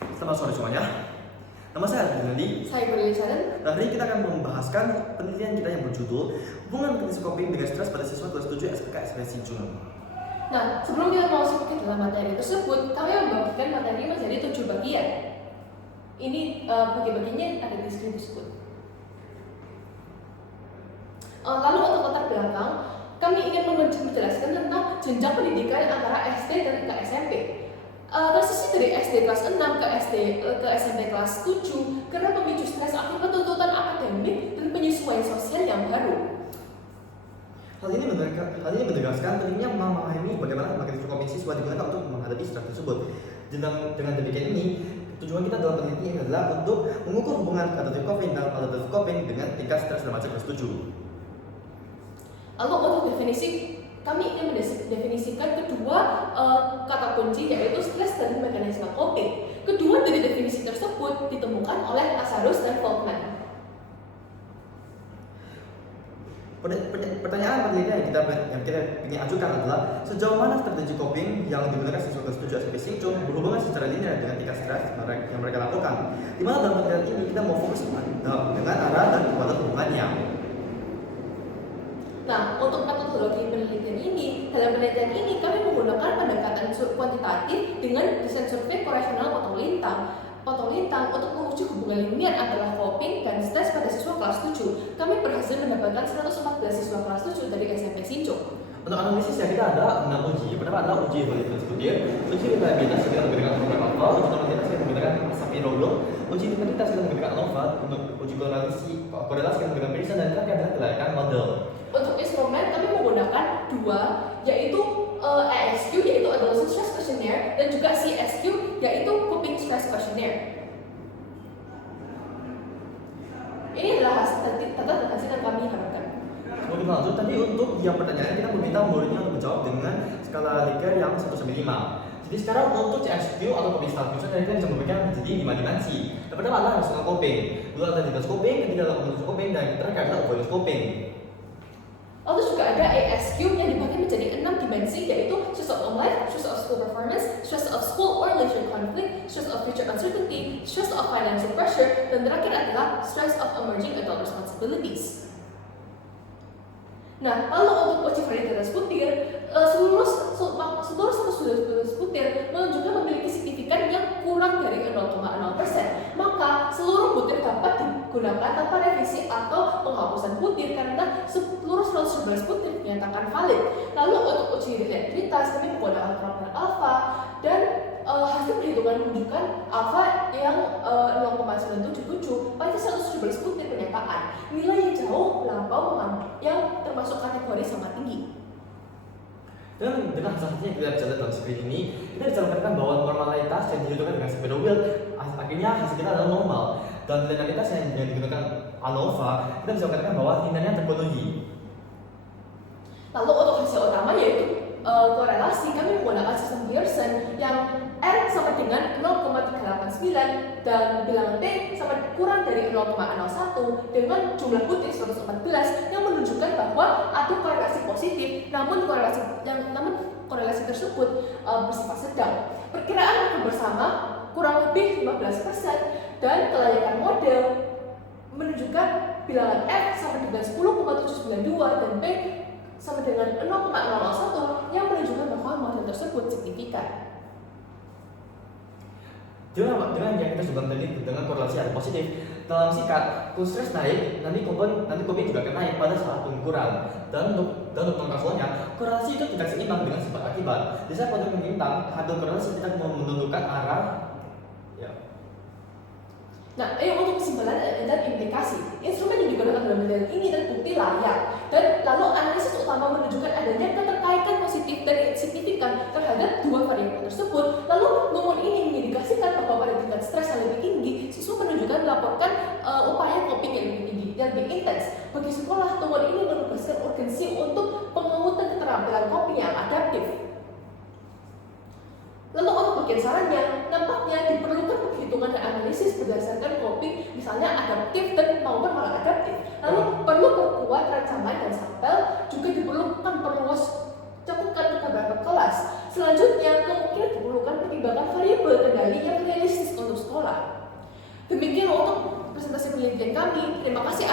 Selamat sore semuanya. Nama saya Ardi Nadi. Saya Berlisan. Hari ini kita akan membahaskan penelitian kita yang berjudul Hubungan kognisi coping dengan stres pada siswa kelas 7 SPK SMP Sinjung. Nah, sebelum kita masuk ke dalam materi tersebut, kami membagikan materi menjadi 7 bagian. Ini bagi-bagiannya ada di screen tersebut. Lalu untuk latar belakang, kami ingin menjelaskan tentang jenjang pendidikan antara SD dan ke SMP. Transisi dari SD kelas 6 ke SMP kelas 7 karena pemicu stres akibat tuntutan akademik dan penyesuaian sosial yang baru. Hal ini menegaskan pentingnya memahami bagaimana kognisi coping siswa digunakan untuk menghadapi stres tersebut. Dengan demikian ini, tujuan kita dalam penelitian ini adalah untuk mengukur hubungan adaptive coping dan maladaptive coping dengan tingkat stres remaja kelas 7. Lalu untuk definisi, kami ingin mendefinisikan kedua kata kunci yaitu stres dan mekanisme coping. Kedua dari definisi tersebut ditemukan oleh Lazarus dan Folkman. Pertanyaan penelitian yang kita ingin ajukan adalah sejauh mana strategi coping yang digunakan siswa kelas 7 SMP Sinjung berhubungan secara linear dengan tingkat stres yang mereka lakukan. Di mana dalam penelitian ini kita mau fokus dengan arah dan kepada hubungannya. Nah, untuk metodologi penelitian ini, dalam penelitian ini kami menggunakan pendekatan kuantitatif dengan desain survei koresional potong-lintang untuk menguji hubungan linier antara coping dan stres pada siswa kelas 7. Kami berhasil mendapatkan 114 siswa kelas 7 dari SMP Sinjung. Untuk analisis yang kita ada 6 uji. Pertama adalah uji evaluasi studier, uji reliabilitas kita menggunakan program alpha, uji normalitas kita menggunakan Sapir-Whorf, uji intensitas kita menggunakan ANOVA, untuk uji korelasi kita menggunakan Pearson, dan terakhir adalah kelayakan model. Untuk instrumen kami menggunakan dua, yaitu ASQ yaitu Adolescent Stress Questionnaire dan juga CSQ yaitu Coping Stress Questionnaire. Ini adalah hasil yang kami harapkan. Sebelum lanjut, tadi untuk yang pertanyaan kita meminta muridnya untuk menjawab dengan skala Likert yang 1-5. Jadi sekarang untuk CSQ atau coping style questionnaire kita bisa memberikan menjadi 5 dimensi. Yang pertama adalah rational coping, lalu ada detail coping, ketiga adalah cognitive coping, dan yang terakhir adalah avoidance coping. Lalu juga ada ASQ yang dibagi menjadi 6 dimensi yaitu stress of life, stress of school performance, stress of school or leisure conflict, stress of future uncertainty, stress of financial pressure, dan terakhir adalah stress of emerging adult responsibilities. Nah, lalu untuk uji varietas butir, seluruh 100 butir menunjukkan memiliki signifikan yang kurang dari 0,0%. Maka seluruh butir dapat digunakan tanpa revisi atau penghapusan butir karena seluruh 111 butir dinyatakan valid. Lalu untuk uji reliabilitas kami menggunakan parameter alpha dan hasil perhitungan menunjukkan alpha yang 0,977 pada 117 butir pernyataan. Nilai yang jauh melampau yang termasuk kategori sangat tinggi. Dan dengan hasilnya yang kita bisa lihat dalam screen ini, kita bisa mengatakan bahwa normalitas yang dihitungkan dengan Sapir-Whorf akhirnya hasil kita adalah normal. Dan linearitas yang digunakan ANOVA, kita bisa mengatakan bahwa hindarnya terpenuhi. Lalu untuk hasil utama yaitu korelasi, kami menggunakan sistem Pearson yang R sama dengan 0,389 dan bilangan T sama kurang dari 0,01 dengan jumlah butir 114 yang menunjukkan bahwa ada korelasi positif, namun korelasi tersebut bersifat sedang. Perkiraan waktu bersama kurang lebih 15% dan kelayakan model menunjukkan bilangan F sama dengan 10,792 dan P sama dengan 0,001 yang menunjukkan bahwa model tersebut signifikan. Dengan yang kita sebutkan tadi dengan korelasi yang positif, dalam singkat, kalau stres naik, nanti coping juga akan naik pada saat pengukuran. Dan untuk pengkasuannya, korelasi itu tidak seimbang dengan sifat akibat. Di saat pada bintang, hasil korelasi tidak menentukan arah. Ya. Nah, untuk kesimpulan dan implikasi, instrumen yang digunakan dalam penelitian ini terbukti layak. Dan lalu analisis utama menunjukkan adanya keterkaitan positif dan signifikan terhadap dua variabel tersebut. Lalu nomor ini mengindikasikan bahwa pada tingkat stres yang lebih tinggi, siswa menunjukkan melaporkan upaya coping yang lebih tinggi dan lebih intens. Bagi sekolah, temuan ini menegaskan urgensi untuk penguatan keterampilan coping yang adaptif. Lalu untuk bagian sarannya, nampaknya diperlukan perhitungan dan analisis berdasarkan coping, misalnya adaptif dan maupun maladaptif. Lalu perlu perkuat rancangan dan sampel, juga diperlukan perluas cakupan beberapa kelas. Selanjutnya, kemungkinan diperlukan pertimbangan variabel kendali yang realistis untuk presentasi penelitian kami. Terima kasih